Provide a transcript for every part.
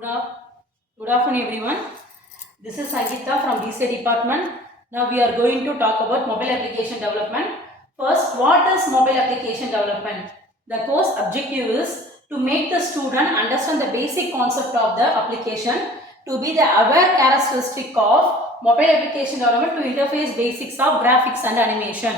Good, good afternoon, everyone. This is Sangeeta from DCA department. Now we are going to talk about mobile application development. First, what is mobile application development? The course objective is to make the student understand the basic concept of the application, to be the aware characteristic of mobile application development, to interface basics of graphics and animation.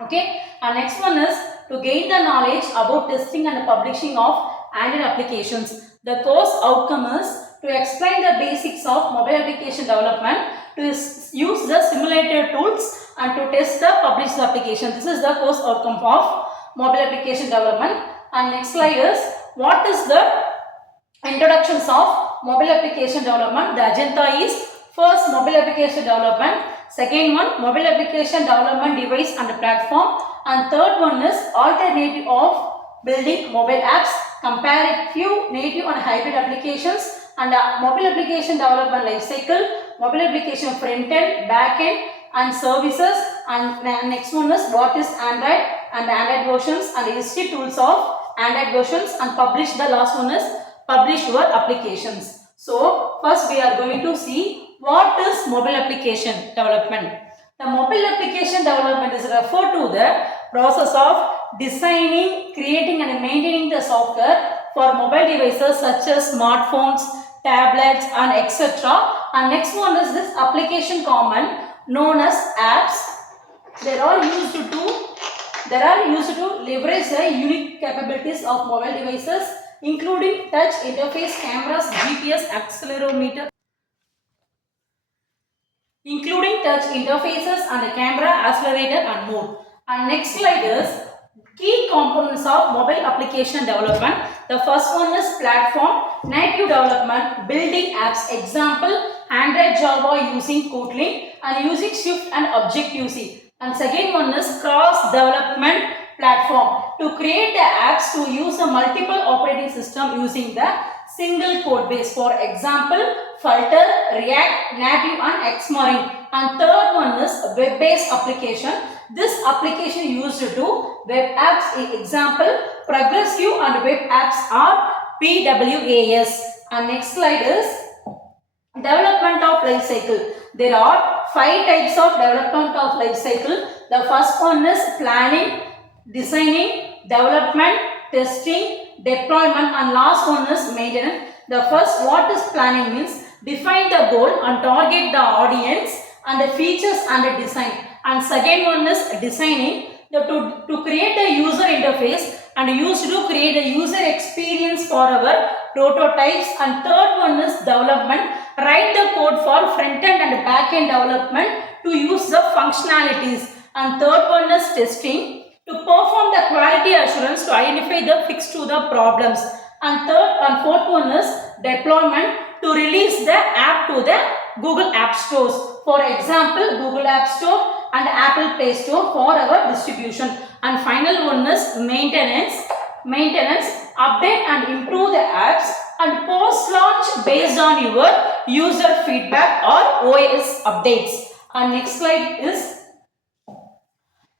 Okay, and next one is to gain the knowledge about testing and publishing of Android applications. The course outcome is to explain the basics of mobile application development, to use the simulator tools and to test the published application. This is the course outcome of mobile application development. And next slide is what is the introductions of mobile application development. The agenda is first mobile application development, second one mobile application development device and platform, and third one is alternative of building mobile apps, comparative native and hybrid applications, and mobile application development life cycle, mobile application front end, back end and services, and next one is what is Android and Android versions and history tools of Android versions, and publish the last one is publish your applications. So first we are going to see what is mobile application development. The mobile application development is referred to the process of designing, creating and maintaining the software for mobile devices such as smartphones, tablets and etc. And next one is this application common known as apps. They are used to leverage the unique capabilities of mobile devices, including touch interface, cameras, GPS, accelerometer, including touch interfaces and a camera, accelerator and more. And next slide is key components of mobile application development. The first one is platform, native development, building apps, example Android Java using Kotlin and using Swift and Objective-C. And second one is cross development platform, to create the apps to use a multiple operating system using the single code base. For example, Flutter, React, Native and Xamarin. And third one is web-based application. This application used to web apps, example Progressive and web apps are PWAs. And next slide is development of life cycle. There are 5 types of development of life cycle. The first one is planning, designing, development, testing, deployment, and last one is maintenance. The first, what is planning means define the goal and target the audience and the features and the design. And second one is designing, to create a user interface and used to create a user experience for our prototypes. And third one is development, write the code for front end and back end development to use the functionalities. And third one is testing, to perform the quality assurance to identify the fix to the problems. And third and fourth one is deployment, to release the app to the Google App Stores. For example, Google App Store and Apple Play Store for our distribution. And final one is maintenance, update and improve the apps and post launch based on your user feedback or OS updates. And next slide is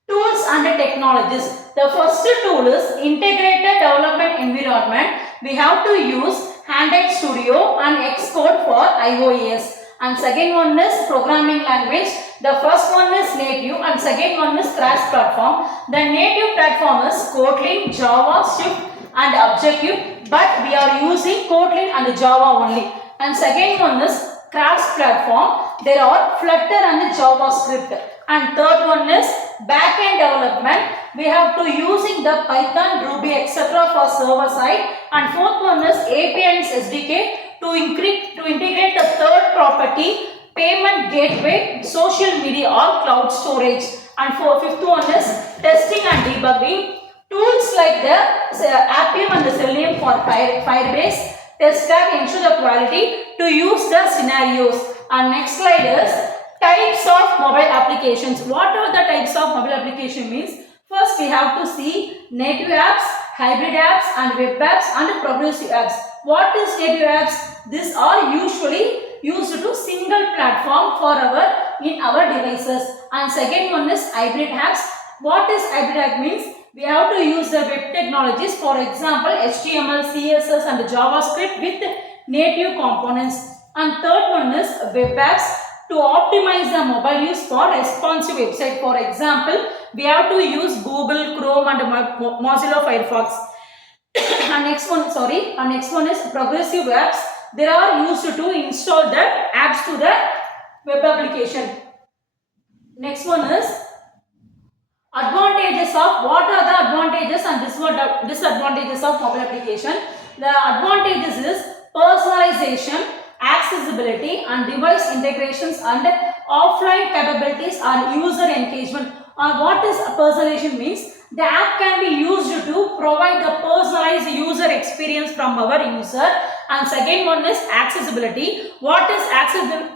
tools and technologies. The first tool is integrated development environment. We have to use Android Studio and Xcode for iOS. And second one is programming language. The first one is native and second one is cross platform. The native platform is Kotlin, Java, Swift and Objective, but we are using Kotlin and Java only. And second one is cross platform. There are Flutter and JavaScript. And third one is back-end development. We have to using the Python, Ruby, etc. for server side. And fourth one is API and SDK to integrate the third property, payment gateway, social media or cloud storage. And for fifth one is testing and debugging. Tools like the Appium and the Selenium for Firebase, TestStack ensure the quality to use the scenarios. And next slide is types of mobile applications. What are the types of mobile application means? First we have to see native apps, hybrid apps and web apps and progressive apps. What is native apps? These are usually used to single platform for in our devices. And second one is hybrid apps. What is hybrid app means? We have to use the web technologies, for example HTML, CSS and JavaScript with native components. And third one is web apps to optimize the mobile use for responsive website. For example, we have to use Google Chrome and Mozilla Firefox. And next one is progressive apps. They are used to install the apps to the web application. Next one is advantages of, what are the advantages and disadvantages of mobile application. The advantages is personalization, accessibility and device integrations and offline capabilities and user engagement. What is personalization means? The app can be used to provide the personalized user experience from our user. And second one is accessibility. What is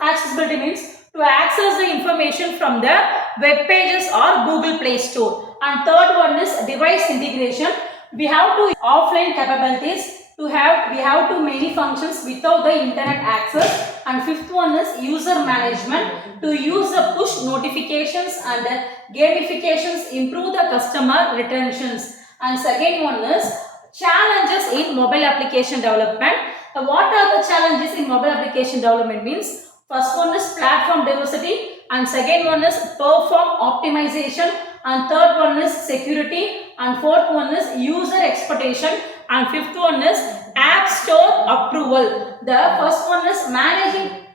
accessibility means? To access the information from the web pages or Google Play Store. And third one is device integration. We have to offline capabilities we have to many functions without the internet access. And fifth one is user management, to use the push notifications and gamifications, improve the customer retentions. And second one is challenges in mobile application development. What are the challenges in mobile application development means? First one is platform diversity, and second one is perform optimization, and third one is security, and fourth one is user expectation, and fifth one is app store approval. The first one is managing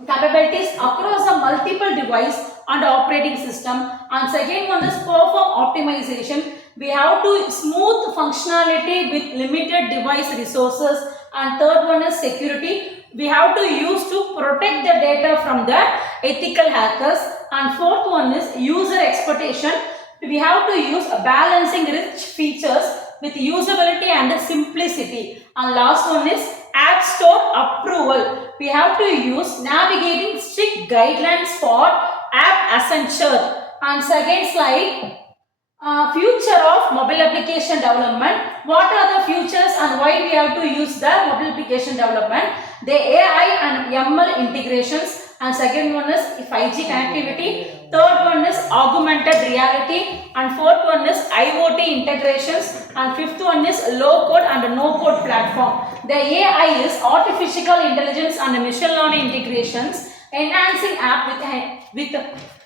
capabilities across a multiple device and operating system, and second one is perform optimization. We have to smooth functionality with limited device resources, and third one is security. We have to use to protect the data from the ethical hackers, and fourth one is user expectation. We have to use balancing rich features with usability and simplicity, and last one is app store approval. We have to use navigating strict guidelines for app essential. And second slide, future of mobile application development. What are the futures and why we have to use the mobile application development? The AI and ML integrations, and second one is 5G connectivity, third one is augmented reality, and fourth one is IoT integrations, and fifth one is low code and no code platform. The AI is artificial intelligence and machine learning integrations, enhancing app with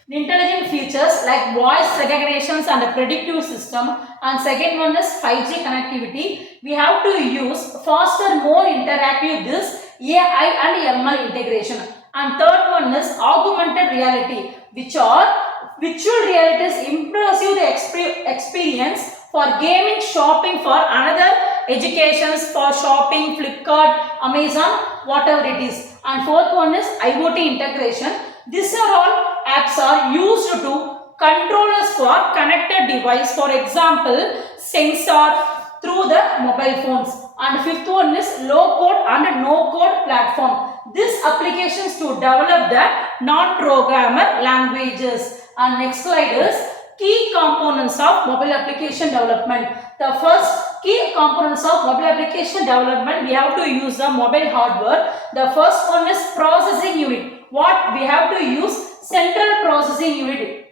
intelligent features like voice recognitions and a predictive system. And second one is 5G connectivity. We have to use faster, more interactive this AI and ML integration. And third one is augmented reality, which are virtual realities impressive the experience for gaming, shopping, for another educations, for shopping, Flipkart, Amazon, whatever it is. And fourth one is IoT integration. These are all apps are used to controllers for connected device, for example sensor through the mobile phones. And fifth one is low code and no code platform. These applications to develop the non-programmer languages. And next slide is key components of mobile application development. The first key components of mobile application development, we have to use the mobile hardware. The first one is processing unit. What we have to use? Central processing unit.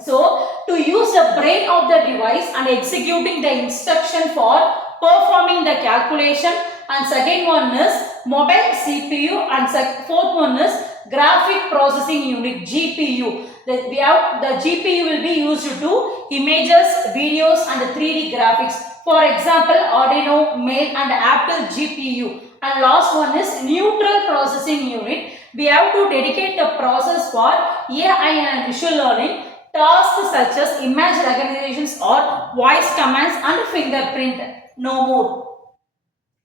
So to use the brain of the device and executing the instruction for performing the calculation. And second one is mobile CPU, and fourth one is graphic processing unit, GPU. The GPU will be used to images, videos and 3D graphics. For example, Arduino, Mail and Apple GPU. And last one is neutral processing unit. We have to dedicate the process for AI and visual learning tasks such as image recognitions or voice commands and fingerprint, no more.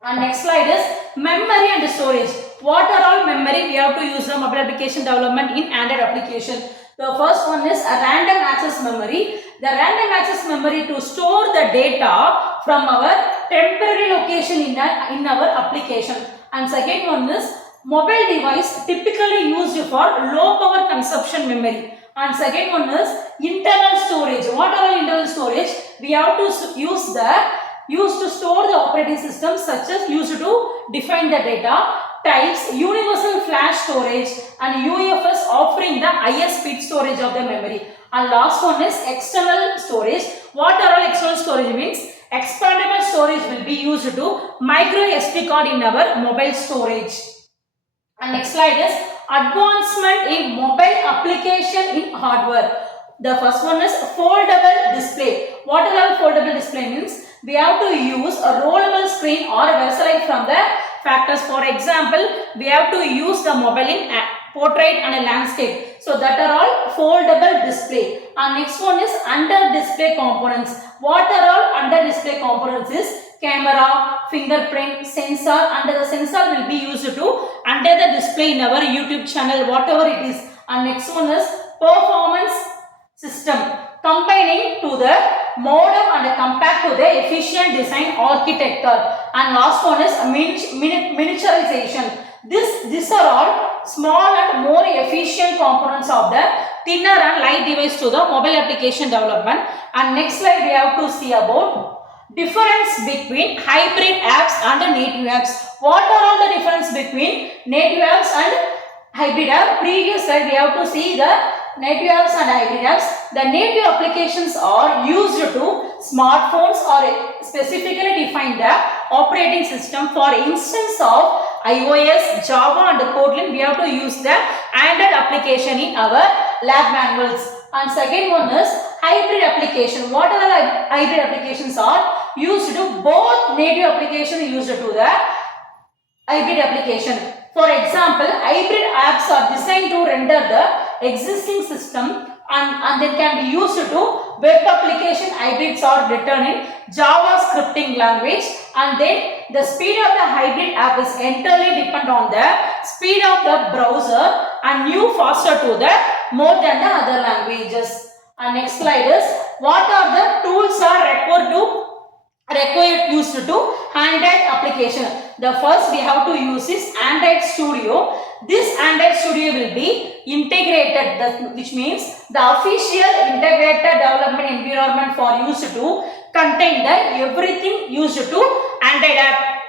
And next slide is memory and storage. What are all memory? We have to use the mobile application development in Android application. The first one is a random access memory. The random access memory to store the data from our temporary location in our application. And second one is mobile device typically used for low power consumption memory. And second one is internal storage. What are all internal storage? We have to use to store the operating system, such as used to define the data types, universal flash storage and UFS offering the highest speed storage of the memory. And last one is external storage. What are all external storage means? Expandable storage will be used to micro SD card in our mobile storage. And next slide is advancement in mobile application in hardware. The first one is foldable display. What is our foldable display means? We have to use a rollable screen or a versailles from the factors. For example, we have to use the mobile in portrait and a landscape. So that are all foldable display. And next one is under display components. What are all under display components is camera, fingerprint, sensor. Under the sensor will be used to under the display in our YouTube channel, whatever it is. And next one is performance system, combining to the modem and compact to the efficient design architecture. And last one is miniaturization. These are all small and more efficient components of the thinner and light device to the mobile application development. And next slide we have to see about difference between hybrid apps and native apps. What are all the difference between native apps and hybrid app? Previous slide we have to see the native apps and hybrid apps. The native applications are used to smartphones or specifically define the operating system. For instance of iOS, Java and Kotlin, we have to use the Android application in our lab manuals. And second one is hybrid application. What are the hybrid applications are? Used to both native application used to the hybrid application. For example, hybrid apps are designed to render the existing system and they can be used to web application. Hybrids are written in Java scripting language, and then the speed of the hybrid app is entirely depend on the speed of the browser and new faster to the more than the other languages. And next slide is what are the tools are required used to Android application. The first we have to use is Android Studio. This Android Studio will be integrated, which means the official integrated development environment for use to contain the everything used to Android app.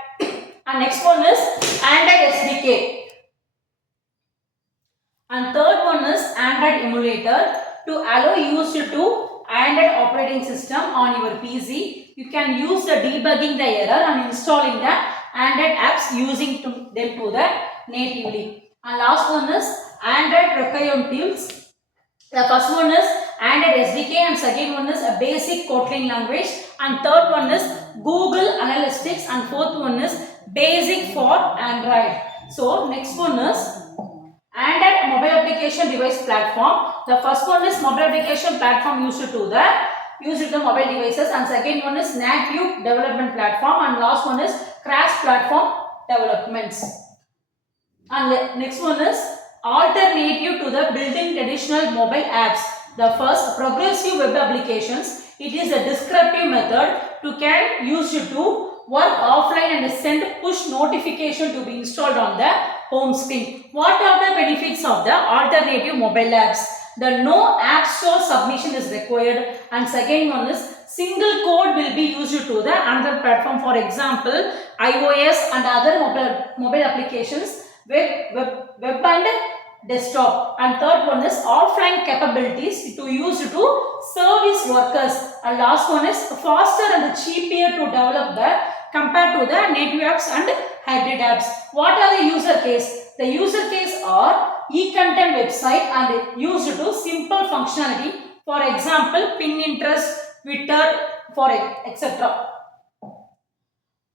And next one is Android SDK. And third one is Android emulator to allow use to Android operating system on your PC. You can use the debugging the error and installing the Android apps using them to the natively. And last one is Android requirement tools. The first one is Android SDK and second one is a basic Kotlin language and third one is Google Analytics and fourth one is basic for Android. So next one is Android mobile application device platform. The first one is mobile application platform used to the mobile devices and second one is native development platform and last one is cross platform developments. And next one is alternative to the building traditional mobile apps. The first progressive web applications. It is a descriptive method to can use to work offline and send push notification to be installed on the home screen. What are the benefits of the alternative mobile apps? The no app store submission is required and second one is single code will be used to the another platform. For example, iOS and other mobile applications, web and desktop. And third one is offline capabilities to use to service workers. And last one is faster and cheaper to develop the compared to the native apps and hybrid apps. What are the user case? The user case are e-content website and used to simple functionality. For example, Pinterest, Twitter, for etc.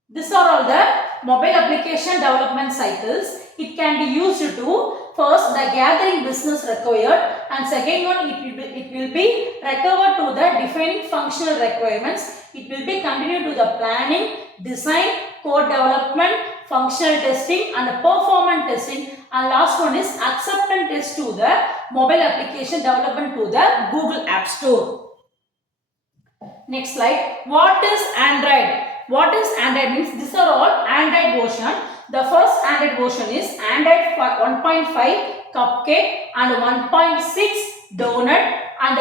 These are all the mobile application development cycles. It can be used to first the gathering business required and second one it will be recovered to the defining functional requirements. It will be continued to the planning, design, code development, functional testing and performance testing and last one is acceptance test to the mobile application development to the Google App Store. Next slide. What is Android? What is Android means? These are all Android version. The first Android version is Android 1.5 Cupcake and 1.6 Donut and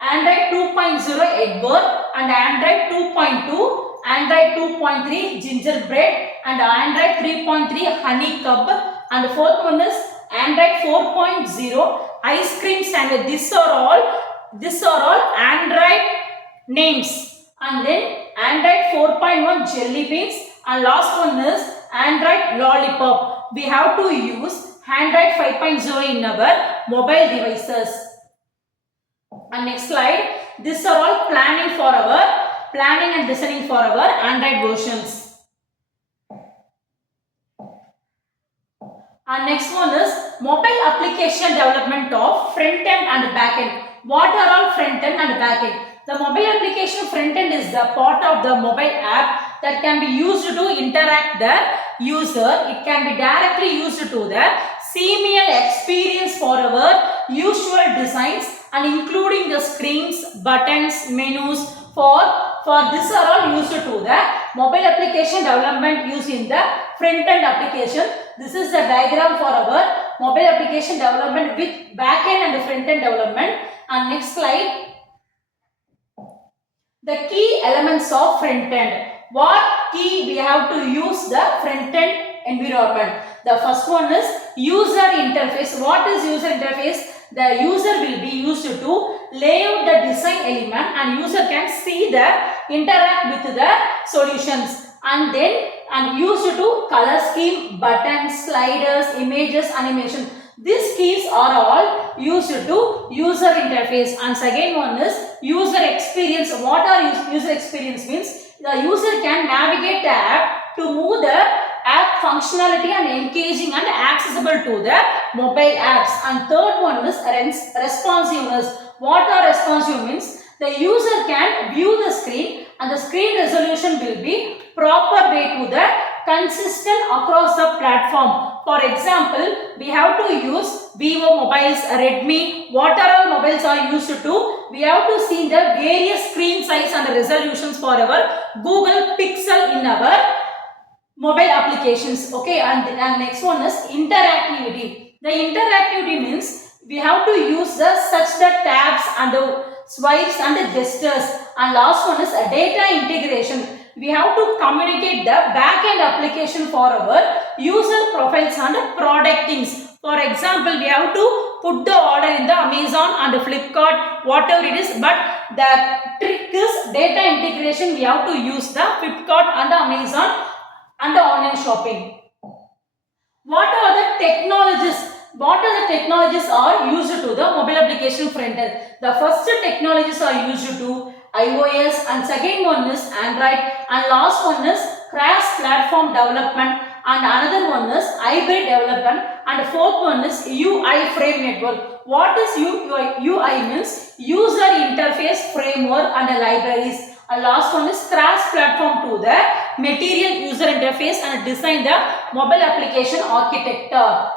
Android 2.0 Edward and Android 2.2, Android 2.3 Gingerbread and Android 3.3 Honey Cub and the fourth one is Android 4.0 Ice Cream Sandwich. These are all Android names and then Android 4.1 Jelly Beans, and last one is Android Lollipop. We have to use Android 5.0 in our mobile devices. And next slide. These are all planning and designing for our Android versions. And next one is mobile application development of front end and back end. What are all front end and back end? The mobile application front end is the part of the mobile app that can be used to interact the user. It can be directly used to the seamless experience for our usual designs and including the screens, buttons, menus. For this are all used to the mobile application development used in the front end application. This is the diagram for our mobile application development with back end and front end development. And next slide. The key elements of front end. What key we have to use the front end environment? The first one is user interface. What is user interface? The user will be used to lay out the design element and user can see the interact with the solutions and used to color scheme, buttons, sliders, images, animation. These keys are all used to user interface. And second one is user experience. What are user experience means? The user can navigate the app to move the app functionality and engaging and accessible to the mobile apps. And third one is responsiveness. What are responsive means? The user can view the screen and the screen resolution will be proper way to the consistent across the platform. For example, we have to use Vivo mobiles, Redmi, what are all mobiles are used to? We have to see the various screen size and resolutions for our Google Pixel in our mobile applications. Okay, and next one is interactivity. The interactivity means we have to use the such the tabs and the swipes and the gestures. And last one is a data integration. We have to communicate the back-end application for our user profiles and product things. For example, we have to put the order in the Amazon and Flipkart, whatever it is. But the trick is data integration. We have to use the Flipkart and the Amazon and the online shopping. What are the technologies? What are the technologies are used to the mobile application front end? The first technologies are used to iOS and second one is Android and last one is cross-platform development and another one is hybrid development and fourth one is UI frame network. What is UI means? User interface framework and libraries. And last one is cross-platform to the material user interface and design the mobile application architecture.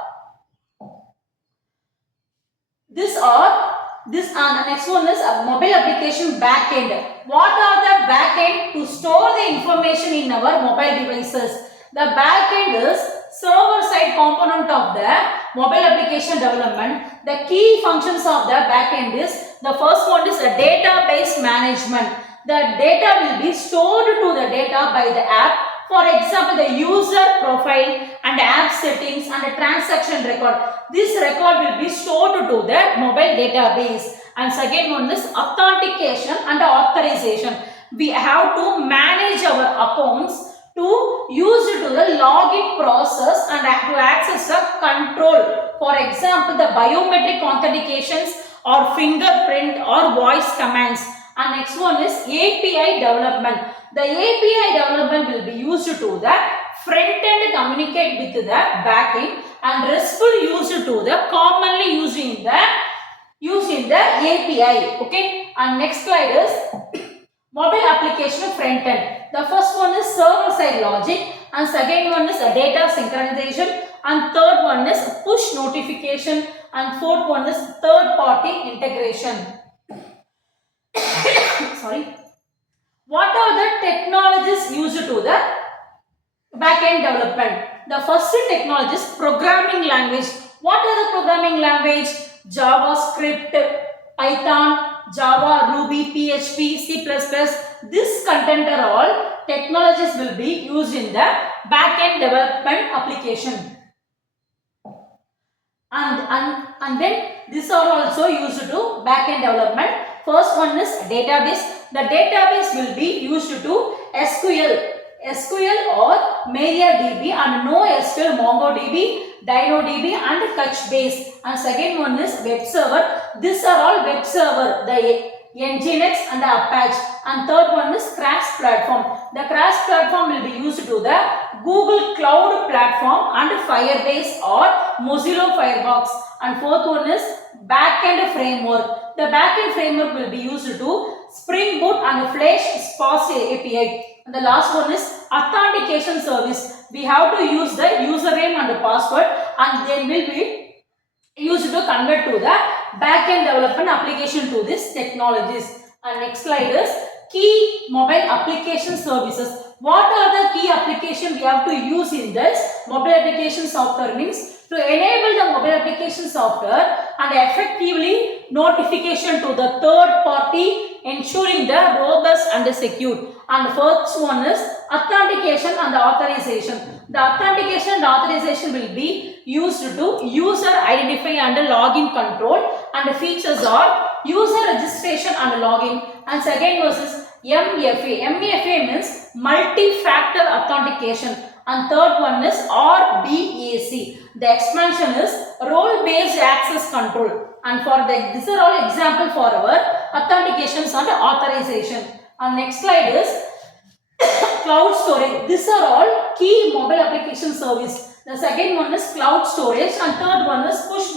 This and the next one is a mobile application backend. What are the backend? To store the information in our mobile devices. The backend is server-side component of the mobile application development. The key functions of the backend is the first one is a database management. The data will be stored to the data by the app. For example, the user profile and app settings and the transaction record. This record will be stored to the mobile database. And second one is authentication and authorization. We have to manage our accounts to use it to the login process and to access the control. For example, the biometric authentications or fingerprint or voice commands. And next one is API development. The API development will be used to the front end communicate with the back end and RESTful used to the commonly using the API. Okay, and next slide is mobile application front end. The first one is server side logic and second one is a data synchronization and third one is push notification and fourth one is third party integration. Sorry. What are the technologies used to the back-end development? The first technology is programming language. What are the programming language? JavaScript, Python, Java, Ruby, PHP, C++. This content are all technologies will be used in the back-end development application. And then these are also used to back-end development. First one is database. The database will be used to SQL or MariaDB, and NoSQL, MongoDB, DynamoDB and Couchbase. And second one is web server. These are all web server, the Nginx and the Apache. And third one is CRAS platform. The CRAS platform will be used to the Google Cloud platform and Firebase or Mozilla Firefox. And fourth one is backend framework. The backend framework will be used to Spring Boot and Flash Sparse API. And the last one is authentication service. We have to use the username and the password, and then will be used to convert to the backend development application to these technologies. And next slide is key mobile application services. What are the key applications we have to use in this mobile application software? Means to enable the mobile application software and effectively notification to the third party, ensuring the robust and secure. And first one is authentication and authorization. The authentication and authorization will be used to user identify and login control, and the features are user registration and login. And second was is MFA. MFA means multi-factor authentication. And third one is RBAC. The expansion is role-based access control. And for these are all example for our authentications and authorization. And next slide is cloud storage. These are all key mobile application service. The second one is cloud storage, and third one is push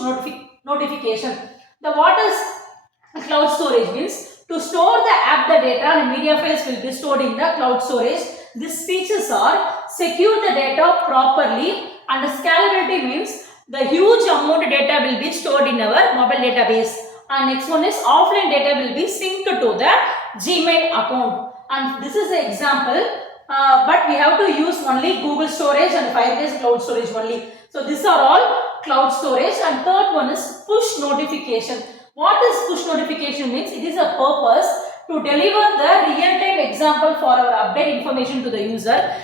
notification. The what is cloud storage means to store the app, the data and media files will be stored in the cloud storage. These features are secure the data properly, and the scalability means the huge amount of data will be stored in our mobile database. And next one is offline data will be synced to the Gmail account. And this is an example, but we have to use only Google storage and Firebase cloud storage only. So these are all cloud storage. And third one is push notification. What is push notification means? It is a purpose to deliver the real-time example for our update information to the user.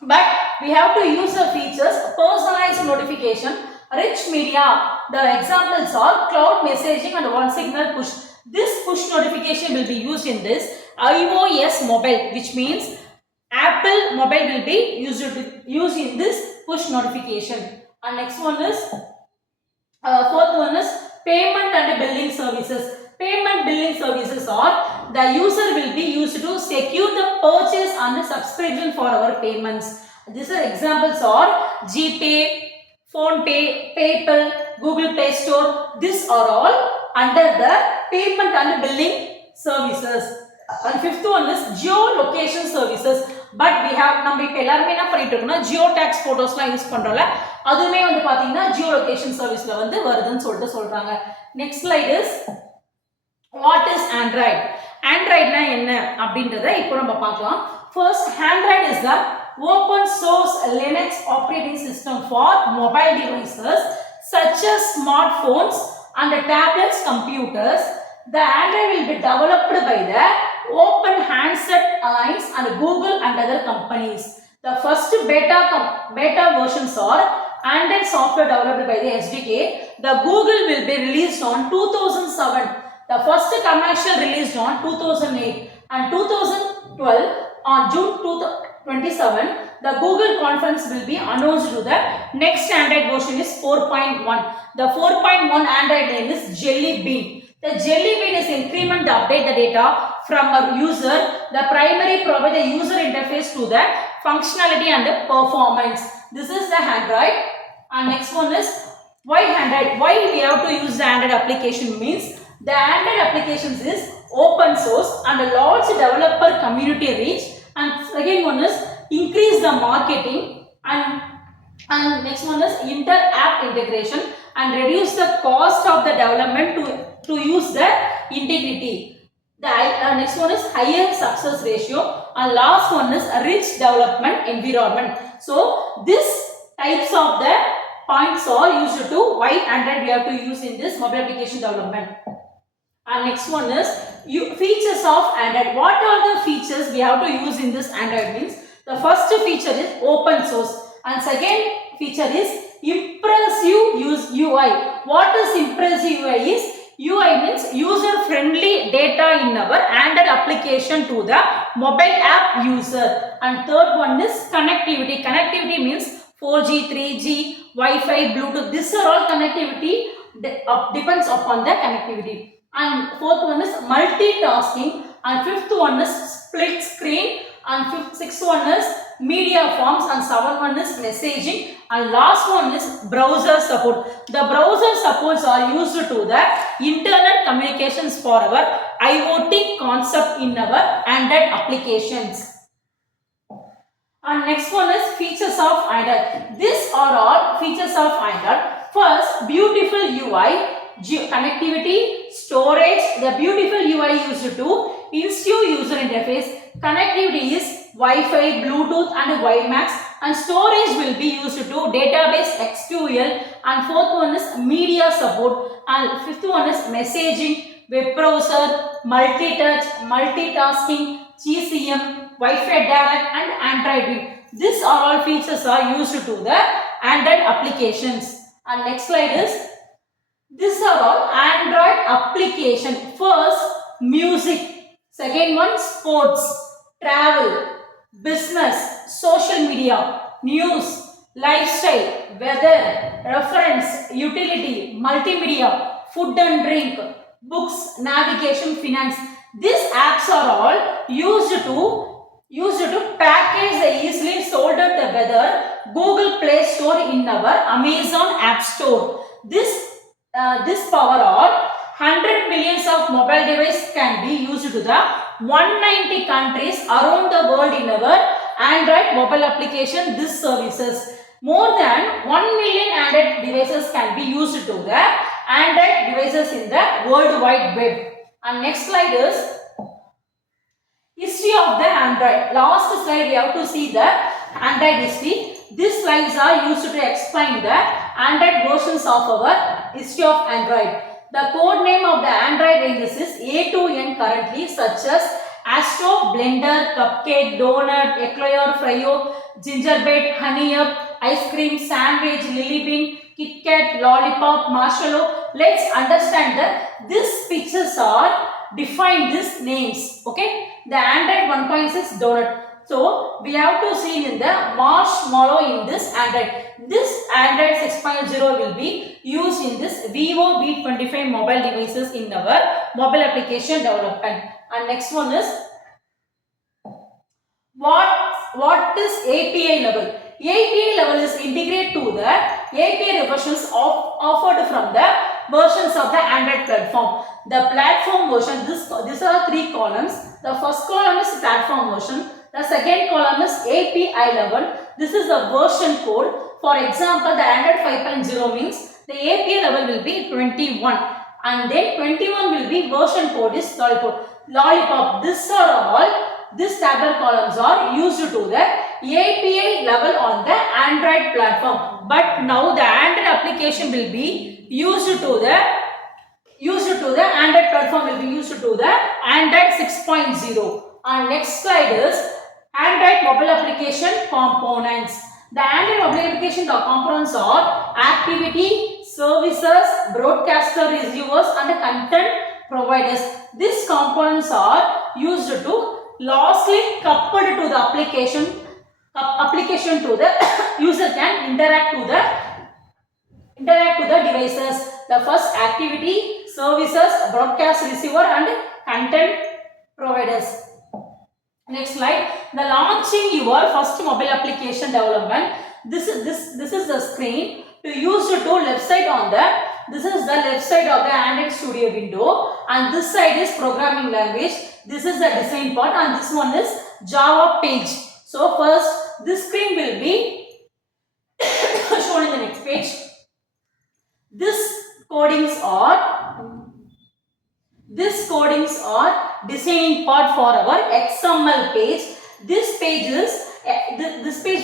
But we have to use the features personalized notification, rich media. The examples are cloud messaging and one signal push. This push notification will be used in this iOS mobile, which means Apple mobile will be used in this push notification. And next one is fourth one is payment and billing services. Payment billing services are the user will be used to secure the purchase and the subscription for our payments. These are examples are GPay, PhonePe, PayPal, Google Play Store. These are all under the payment and billing services. And fifth one is geolocation services. But we have நம்ம இப்ப எல்லாரும் என்ன பண்ணிட்டு இருக்கோம்னா ஜியோடாக்ஸ் போட்டோஸ்லாம் use பண்றோம்ல, அதுமே வந்து பாத்தீங்கன்னா ஜியோலொகேஷன் சர்வீஸ்ல வந்து வருதுன்னு சொல்றாங்க. Next slide is what is android. ஆண்ட்ராய்டுனா என்ன அப்படின்றத இப்போ நம்ம பார்க்கலாம். First, android is the open source Linux operating system for mobile devices such as smartphones and tablets, computers. The Android will be developed by the Open Handset Alliance and Google and other companies. The first beta versions are Android software developed by the SDK. The Google will be released on 2007. The first commercial released on 2008 and 2012 on June 27. The Google conference will be announced to the next Android version is 4.1. The 4.1 Android name is Jelly Bean. The Jelly Bean is increment the update the data from a user. The primary provide the user interface to the functionality and the performance. This is the Android. And next one is why Android. Why we have to use the Android application means the Android applications is open source and a large developer community reach. And second one is increase the marketing, and next one is inter app integration and reduce the cost of the development to use the integrity. The next one is higher success ratio, and last one is a rich development environment. So this types of the points are used to why Android we have to use in this mobile application development. And next one is features of Android. What are the features we have to use in this Android means? The first feature is open source, and second feature is impressive UI. What is impressive UI is UI means user friendly data in our Android application to the mobile app user. And third one is connectivity. Connectivity means 4G, 3G, Wi-Fi, Bluetooth. These are all connectivity depends upon the connectivity. And fourth one is multitasking. And fifth one is split screen. And sixth one is media forms. And seventh one is messaging. And last one is browser support. The browser supports are used to the internet communications for our IoT concept in our Android applications. And next one is features of Android. These are all features of Android. First, beautiful UI, connectivity, storage. The beautiful UI used to intuitive user interface. Connectivity is Wi-Fi, Bluetooth and WiMAX. And storage will be used to database SQL. And fourth one is media support. And fifth one is messaging, web browser, multi-touch, multitasking, GCM, Wi-Fi direct and Android Weave. These are all features are used to the Android applications. And next slide is, these are all Android application. First, music. Second one, sports, travel, business, social media, news, lifestyle, weather, reference, utility, multimedia, food and drink, books, navigation, finance. These apps are all used to package the easily sold at the weather Google Play Store in our Amazon App Store. This power or 100 millions of mobile devices can be used to the 190 countries around the world in our Android mobile application. This services more than 1 million Android devices can be used to the Android devices in the World Wide Web. And next slide is history of the Android. Last slide we have to see the Android history. These slides are used to explain the Android versions of our history of Android. The code name of the Android ranges is A to N currently, such as Astro, Blender, Cupcake, Donut, Eclair, Frio, Gingerbread, Honey Up, Ice Cream, Sandwich, Lily Bean, Kit Kat, Lollipop, Marshmallow. Let's understand that these pictures are define these names. Okay, the Android 1.6 Donut. So we have to see in the Marshmallow in this Android. This Android 6.0 will be used in this Vivo V25 mobile devices in our mobile application development. And next one is what is API level? API level is integrated to the API versions offered from the versions of the Android platform. The platform version, these are three columns. The first column is platform version. The second column is API level. This is the version code. For example, the Android 5.0 means the API level will be 21. And then 21 will be version code is Lollipop. These tabular columns are used to the API level on the Android platform. But now the Android application will be used to the Android platform will be used to the Android 6.0. And next slide is Android mobile application components. The Android mobile application components are activity, services, broadcaster receivers and content providers. These components are used to lastly coupled to the application to the user can interact to the devices. The first activity, services, broadcast receiver and content providers. Next slide. The launching your first mobile application development. This is the screen to use to left side on the. This is the left side of the Android Studio window, and this side is programming language. This is the design part, and this one is Java page. So first, this screen will be shown in the next page. This codings are designing part for our XML page. This page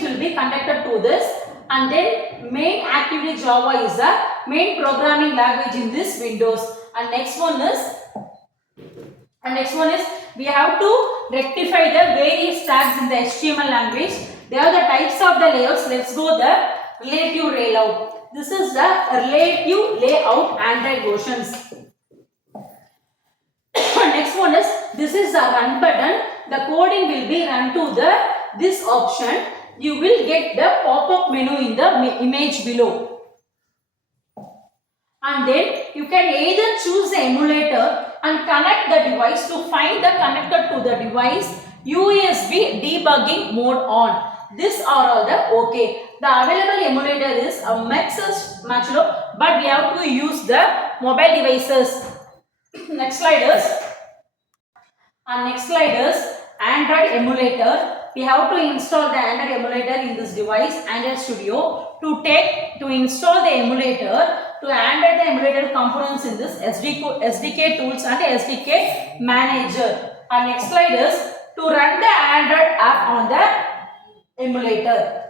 will be connected to this, and then main activity Java is the main programming language in this Windows. And next one is we have to rectify the various tags in the HTML language. They are the types of the layouts. Let's go the relative layout. This is the relative layout Android versions. next one is, this is the run button. The coding will be run to this option. You will get the pop-up menu in the image below. And then you can either choose the emulator and connect the device. To find the connector to the device, USB debugging mode on. These are all the okay. The available emulator is a Maxus Matchlow, but we have to use the mobile devices. Next slide is Android emulator. We have to install the Android emulator in this device, Android Studio. To install the emulator, to embed the emulator components in this SDK tools and SDK manager. And next slide is to run the Android app on the emulator.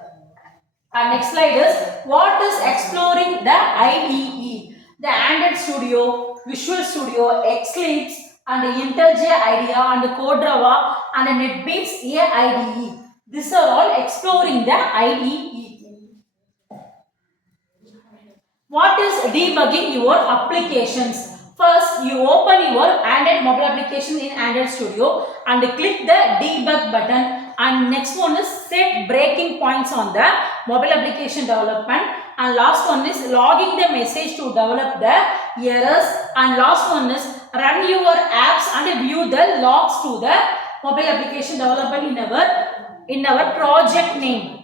And next slide is what is exploring the IDE. The Android Studio, Visual Studio, Eclipse, and the IntelliJ IDEA, and the Codera, and the NetBeans AIDE. These are all exploring the IDE. What is debugging your applications? First, you open your Android mobile application in Android Studio and click the debug button. And next one is set breaking points on the mobile application development. And last one is logging the message to develop the errors. And last one is run your apps and view the logs to the mobile application development in our project name.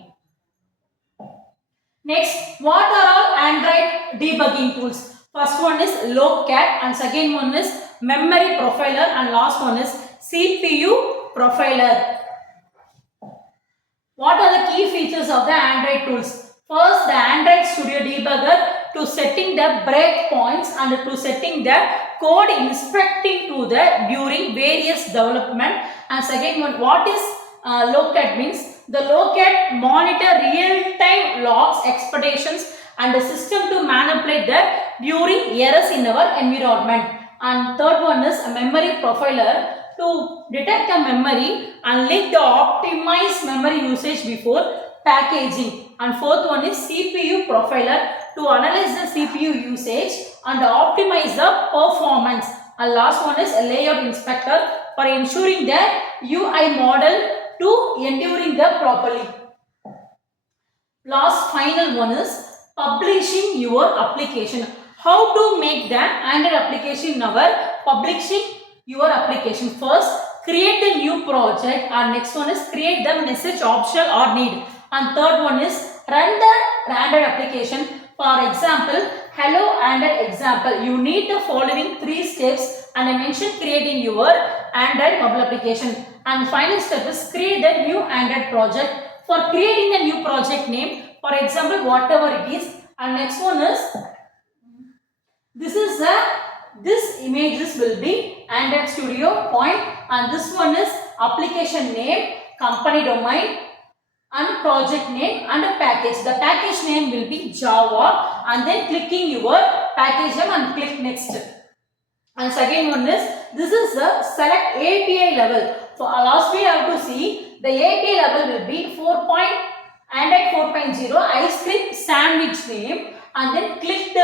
Next, what are all Android debugging tools? First one is Logcat, and second one is Memory Profiler, and last one is CPU Profiler. What are the key features of the Android tools? First, the Android Studio Debugger to setting the breakpoints and to setting the code inspecting to the during various development. And second one, what is Logcat means? The Logcat monitor real-time logs, expectations, and the system to manipulate the during errors in our environment. And third one is a memory profiler to detect the memory and link the optimized memory usage before packaging. And fourth one is CPU profiler to analyze the CPU usage and optimize the performance. And last one is a layout inspector for ensuring the UI model to enduring the properly. Last final one is publishing your application. How to make the Android application in our publishing your application? First, create a new project, and next one is create the message optional or need, and third one is run the Android application. For example, hello Android example. You need the following 3 steps, and I mentioned creating your Android mobile application. And final step is create the new Android project. For creating the new project name, for example, whatever it is. And next one is this images will be Android Studio point, and this one is application name, company domain, and project name, and a package. The package name will be Java, and then clicking your package name and click next. And second one is this is the select API level. So last we have to see the API level will be 4.Android 4.0 ice cream sandwich name, and then click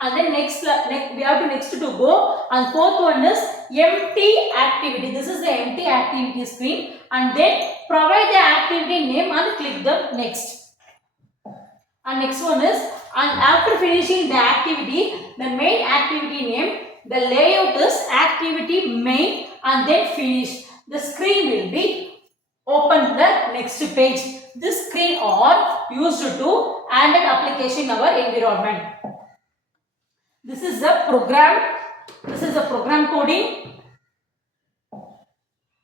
and then next we have to next to go. And fourth one is empty activity. This is the empty activity screen, and then provide the activity name and click the next. And next one is, and after finishing the activity, the main activity name, the layout is activity main, and then finish. The screen will be open the next page. This screen are used to Android application in our environment. This is the program. This is the program coding,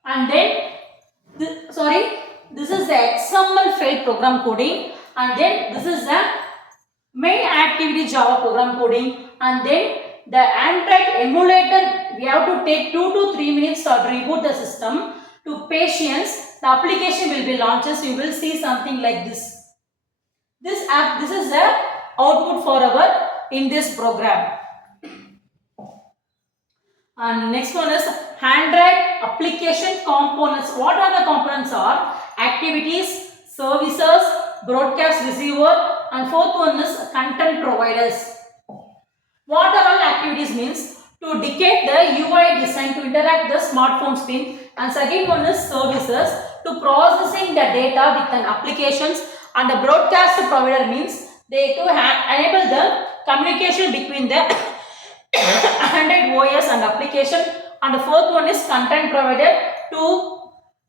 and then this is the XML file program coding, and then this is the main activity Java program coding, and then the Android emulator. We have to take 2 to 3 minutes to reboot the system. To patience, the application will be launched. You will see something like this. This is the output for our in this program. And next one is Android application components. What are the components are? Activities, services, broadcast receiver, and fourth one is content providers. What are all activities means? to dictate the UI design to interact the smartphone screen, and second one is services to processing the data with an applications, and the broadcast provider means they to enable the communication between the Android OS and application, and the fourth one is content provider to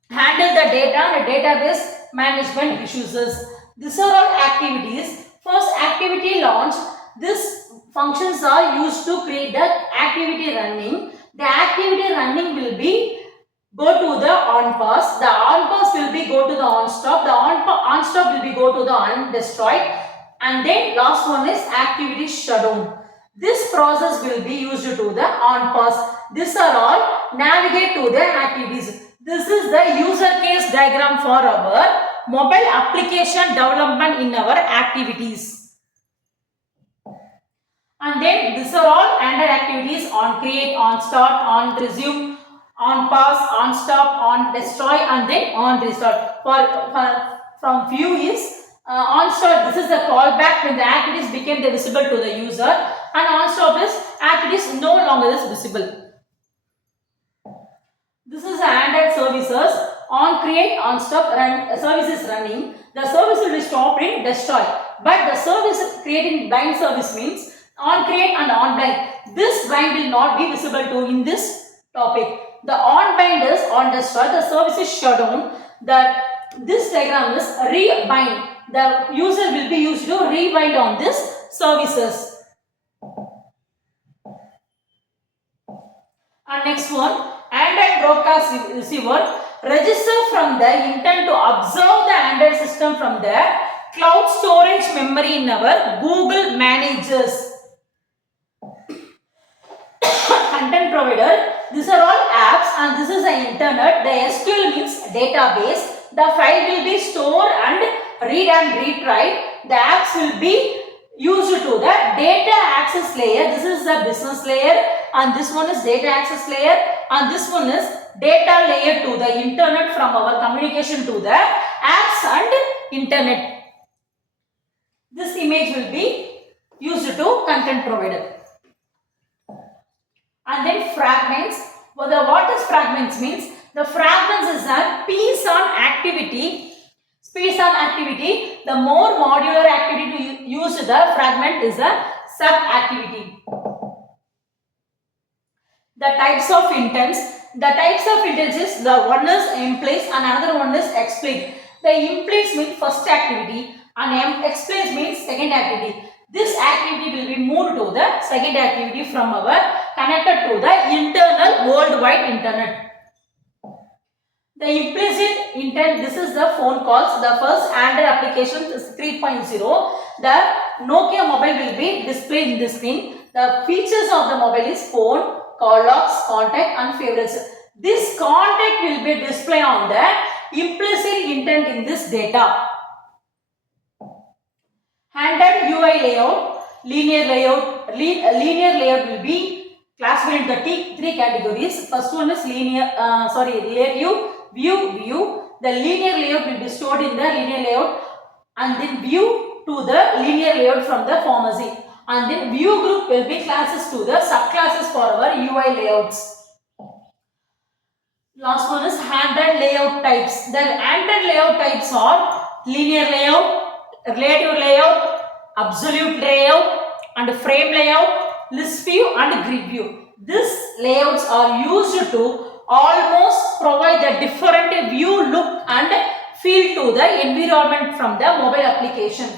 handle the data and database management issues. These are all activities. First, activity launch. These functions are used to create the activity running. The activity running will be go to the on pause. The on pause will be go to the on stop. The on stop will be go to the on destroy. And then last one is activity shutdown. This process will be used to the on pause. These are all navigate to the activities. This is the user case diagram for our mobile application development in our activities. And then these are all Android activities: on create, on start, on resume, on pause, on stop, on destroy, and then on restart. From view is on start. This is the callback when the activities became visible to the user, and on stop is activities no longer is visible. This is the Android services. On create, on stop, service is running. The service will be stopped in destroy. But the service creating blind service means on create and on blind. This blind will not be visible to in this topic. The on bind is on destroy. The service is shut down. This diagram is rebind. The user will be used to rebind on this services. And next one, Android broadcast receiver register from the intent to observe the Android system from the cloud storage memory in our Google managers. Content provider, these are all apps, and this is the internet. The SQL means database. The file will be stored and read and retry. The apps will be used to the data access layer. This is the business layer, and this one is data access layer, and this one is data layer to the internet from our communication to the apps and internet. This image will be used to content provider. And then fragments. Well, what is fragments means? The fragments is a piece on activity. Piece on activity. The more modular activity to use the fragment is a sub activity. The types of intents. The types of intents is the one is implies and another one is explicit. The implies means first activity and explicit means second activity. This activity will be moved to the second activity from our connected to the internal worldwide internet. The implicit intent, this is the phone calls. The first Android application is 3.0. The Nokia mobile will be displayed in the screen. The features of the mobile is phone, call logs, contact and favorites. This contact will be displayed on the implicit intent in this data. Handed UI layout, linear layout. Linear layout will be classified into three categories. First one is layer view. The linear layout will be stored in the linear layout, and then view to the linear layout from the pharmacy, and then view group will be classes to the subclasses for our UI layouts. Last one is handed layout types. The handed layout types are linear layout, relative layout, absolute layout, and frame layout, list view and grid view. These layouts are used to almost provide the different view, look and feel to the environment from the mobile application.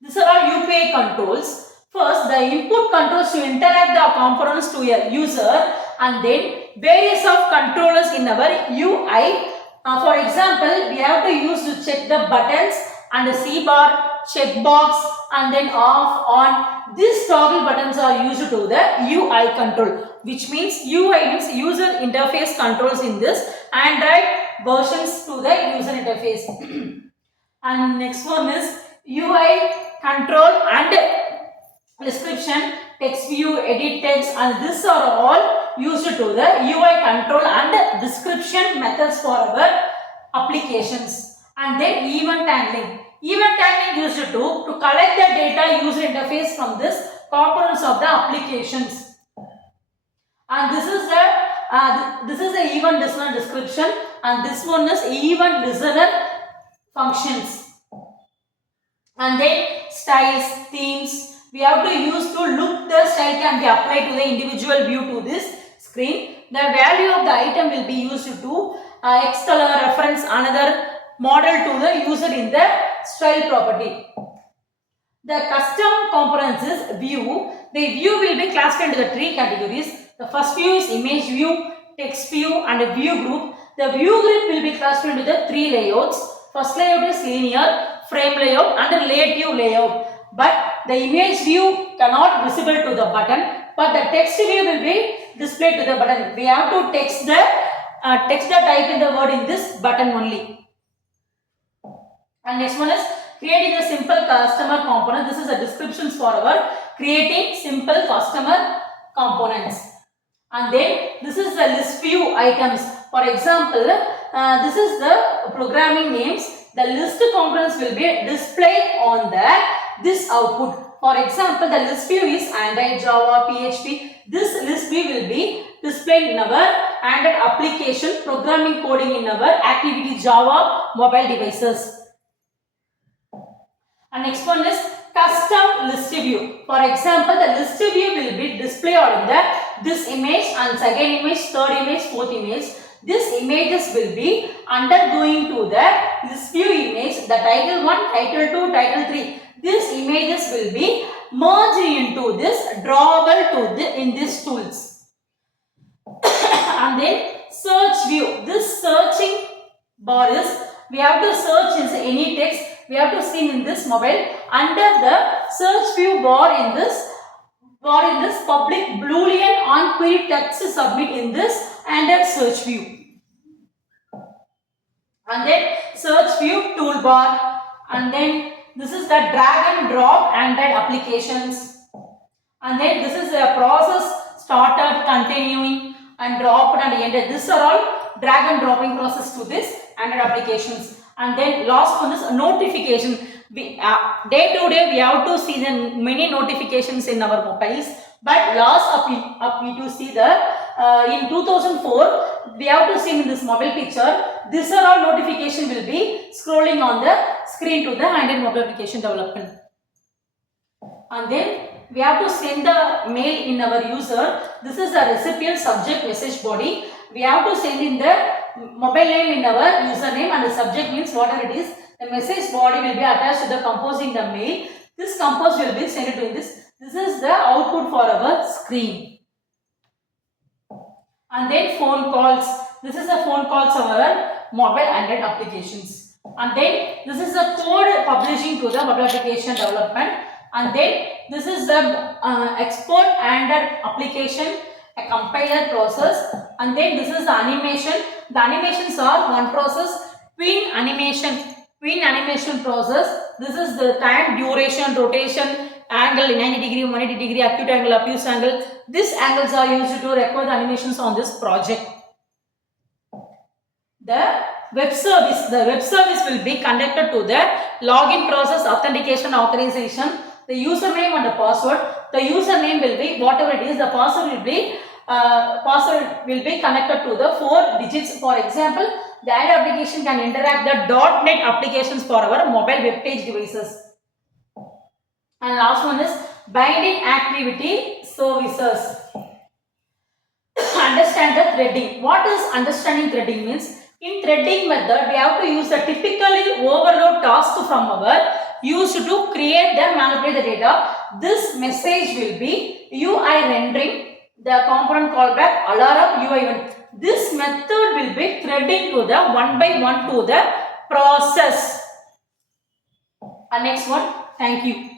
These are all UPI controls. First, the input controls to interact the components to a user, and then various of controllers in our UI. For example, we have to use to check the buttons and the C bar, checkbox, and then off, on. These toggle buttons are used to the UI control, which means UI means user interface controls in this Android versions to the user interface. And next one is UI control and description, text view, edit text, and these are all used to the UI control and description methods for our applications. And then event handling. Event handling used to collect the data user interface from this components of the applications. And this is the event listener description, and this one is event listener functions. And then styles, themes, we have to use to look the style can be applied to the individual view to this screen. The value of the item will be used to color reference another model to the user in the style property. The custom components is view. The view will be classified into the three categories. The first view is image view, text view and a view group. The view group will be classified into the three layouts. First layout is linear, frame layout and relative layout. But the image view cannot visible to the button, but the text view will be displayed to the button. We have to text the type in the word in this button only. And next one is creating a simple customer component. This is a descriptions for our creating simple customer components. And then this is the list view items. For example, this is the programming names. The list components will be displayed on this output. For example, the list view is Android, Java, PHP. This list view will be displayed in our Android application programming coding in our activity Java mobile devices. And next one is custom list view. For example, the list view will be displayed on this image and second image, third image, fourth image. These images will be undergoing to the list view image, the title 1, title 2, title 3. These images will be merged into this drawable in these tools. And then search view. This searching bar is, we have to search in any text. We have to see in this mobile under the search view bar in this public boolean on query text submit in this under search view. And then search view toolbar, and then this is the drag and drop Android applications, and then this is the process started, continuing and dropped and ended. These are all drag and dropping process to this Android applications. And then last one is notification. Day to day we have to see the many notifications in our mobiles, but last up we to see the in 2004 we have to see in this mobile picture. These are all notification will be scrolling on the screen to the Android mobile application development. And then we have to send the mail in our user. This is the recipient subject message body. We have to send in the mobile name in our username, and the subject means whatever it is. The message body will be attached to the composing the mail. This compose will be sent to this. This is the output for our screen. And then phone calls. This is the phone calls of our mobile Android applications. And then this is the code publishing to the mobile application development. And then this is the export Android application, a compiler process. And then this is the animation. The animations are one process, tween animation process. This is the time, duration, rotation, angle, 90 degree, 180 degree, acute angle, obtuse angle. These angles are used to record the animations on this project. The web service will be conducted to the login process, authentication, authorization, the username and the password. The username will be whatever it is, the password will be connected to the 4 digits. For example, the Android application can interact the .NET applications for our mobile web page devices. And last one is binding activity services. Understand the threading. What is understanding threading means? In threading method, we have to use the typically overload task from our used to create the manipulate the data. This message will be UI rendering, the component callback, alarm, UI event. This method will be threading to the one by one to the process. And next one, thank you.